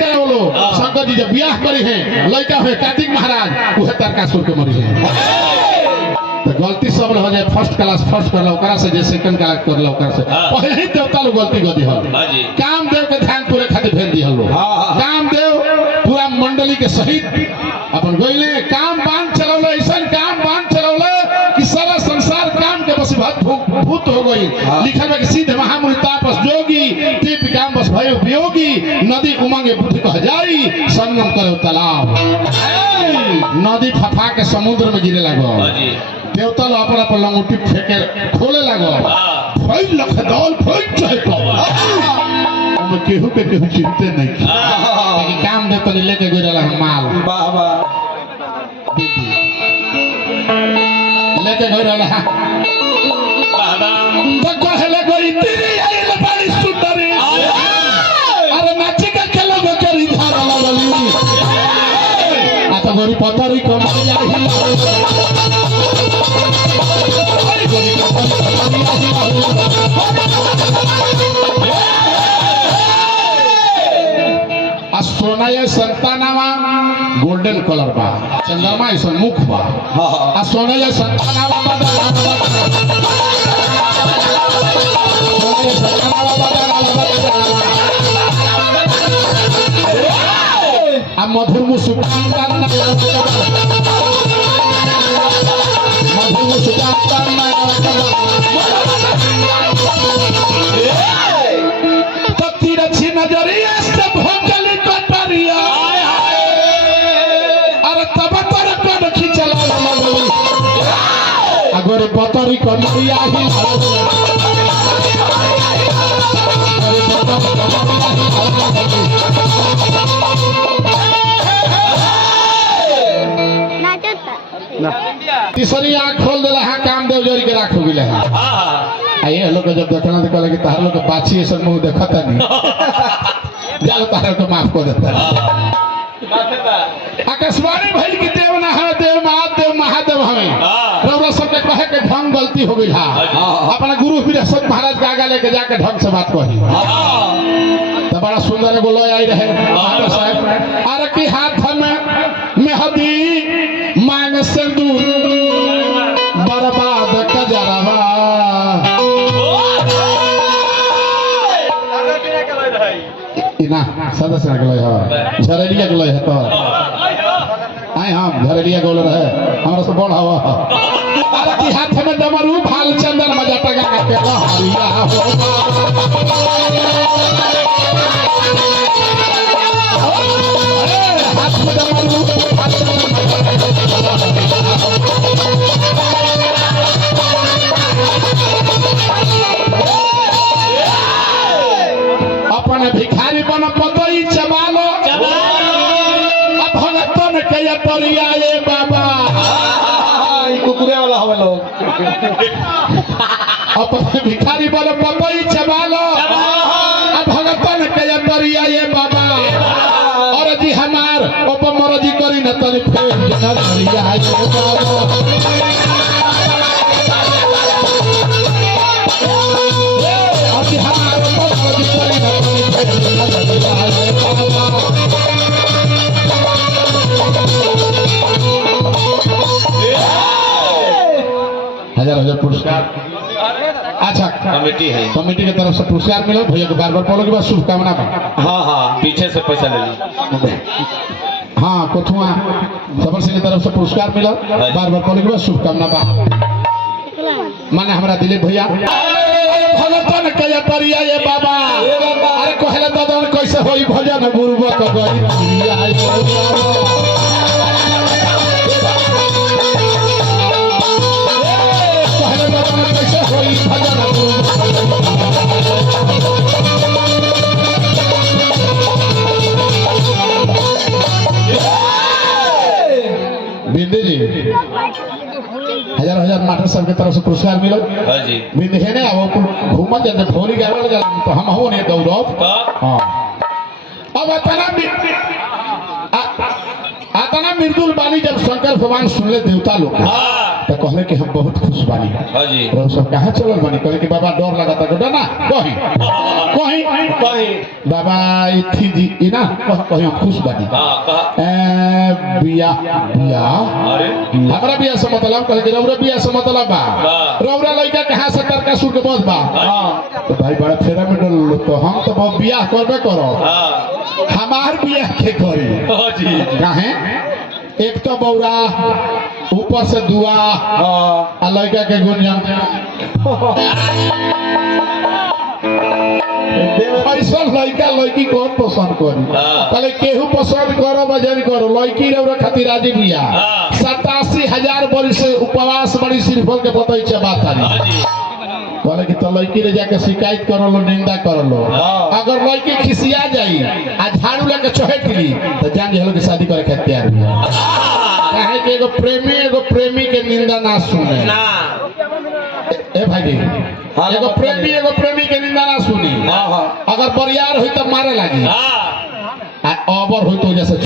बोलो शंकर जी जब ब्याह करी है लड़का है कार्तिक महाराज वह तारकासुर के मरी है तो गलती सब हो जाए फर्स्ट क्लास फर्स्ट कर लो से जे सेकंड क्लास कर लो से पहले ही देवता लोग गलती कर दी हल कामदेव के ध्यान पूरे खातिर भेज दी हल कामदेव पूरा मंडली के सहित अपन गइले काम बांध चलौले ऐसा काम बांध चलौले कि सारा संसार काम के बसीभूत भूत हो गई लिखल है कि सिद्ध महामुनि तापस जोगी दीप काम बस भय उपयोगी नदी उमंगे बुद्धि कह जाई संगम करो तालाब नदी फफा के समुद्र में गिरे लगो देवता लोग अपना पर लंगोटी फेंके खोले लगो भई लखदौल भई चाहे तो हम केहू के केहू चिंते नहीं कि काम दे तो लेके गइल रहा माल वाह वाह लेके गइल रहा बाबा तो कहले गई तेरी आइल बड़ी सुंदरी अरे नाची के खेलो गो करी धार लगली आ तो गोरी पतरी कमरिया हिला सोना ये संतानावा गोल्डन कलर बा चंद्रमा ऐसा मुख बा आ सोना ये संतानावा आ मधुर मुस्कान तिरछी नजरिया से भोंकली कटरिया अरे तब तर कन खिचला अगरे पतरी कमरिया ही तीसरी आँख खोल दिला है कामदेव जोरी के राख हो गए हैं ये लोग जब देखना तो कहले कि तार लोग बाछी ऐसा मुंह देखता नहीं जालो तार को माफ कर देता आकाशवाणी भइल कि देव ना है देव महादेव हमें रौरा सब के कहे के ढंग गलती हो गई है अपना गुरु बृहस्पति महाराज के आगे लेके जाके ढंग से बात कही तो बड़ा सुंदर एगो लय आई रहे साहब अरे की हाथ में मेहंदी मांग सिंदूर बर्बाद कजरवा ना सदस्य के लय है झरेलिया के लय है तो आए हम झरेलिया गोल रहे हमरा से बड़ हवा अरे की हाथ में डमरू भाल चंदन मजा टगा के हरिया हो हाथ में डमरू अपने भिखारी बन पतई चबालो भगतन के परिया ये बाबा कुकुरे वाला हवे लोग अपने भिखारी बन पतई चबालो भगतन के परिया ये बाबा और जी हमार उपमरजी करी न तनी फेर नरिया ये बाबा और जी हमार उपमरजी करी न तनी फेर नरिया ये बाबा हजार हजार पुरस्कार अच्छा कमेटी है कमेटी की तरफ से पुरस्कार मिला भैया को बार बार बोलो के बाद शुभकामना हाँ पीछे से पैसा ले ली हाँ कोथुआ सबर सिंह की तरफ से पुरस्कार मिला बार बार बोलो के बाद शुभकामना बा माने हमारा दिलीप भैया भगतन के परिया ये बाबा अरे कहले दादा कैसे होई भजन गुरुवा को गई बिंदे जी हजार हजार मास्टर साहब की तरफ से पुरस्कार मिलो जी बिंदे है ना वो घूमत जाते भोरी गावल जा तो हम हो नहीं दौड़ब हां अब अतना मृदुल बानी जब शंकर भगवान सुनले देवता लोग तो कहले कि हम बहुत खुश बानी। हाँ जी। और सब कहाँ चलल बानी? कहले कि बाबा डर लगा था। डर ना कहीं कहीं कहीं बाबा इथी जी इना कहीं हम खुश बानी। हाँ कहा बिया बिया अरे हमरा बिया से मतलब कहले कि रौरा बिया से मतलब बा रौरा लइका कहाँ से तरका सुर के बस बा। हाँ तो भाई बड़ा फेरा में डल तो हम तो बहुत बियाह करबे करो। हाँ हमार बियाह के करी हाँ जी काहे एक तो बौरा ऊपर से दुआ हाँ आ लड़का के गुंजन ऐसा लड़का लड़की कौन पसंद करी पहले केहू पसंद करो बजन करो लड़की रौरा खातिर राजी बिया 87,000 बरिस से उपवास बड़ी सिर्फल के पतई छे बात तारी हाँ जी बोले कि तो लड़की रे जाके शिकायत करो लो निंदा करो लो अगर लड़की खिसिया जाई आ झाड़ू लेके चहेट ली तो जान जे लोग शादी करे के तैयार बिया काहे कि एगो प्रेमी के निंदा ना सुने ना ए भाई जी एगो प्रेमी के निंदा ना सुनी हाँ हाँ अगर बरियार होई तो मारे लगी हाँ आ अबर होई तो जैसे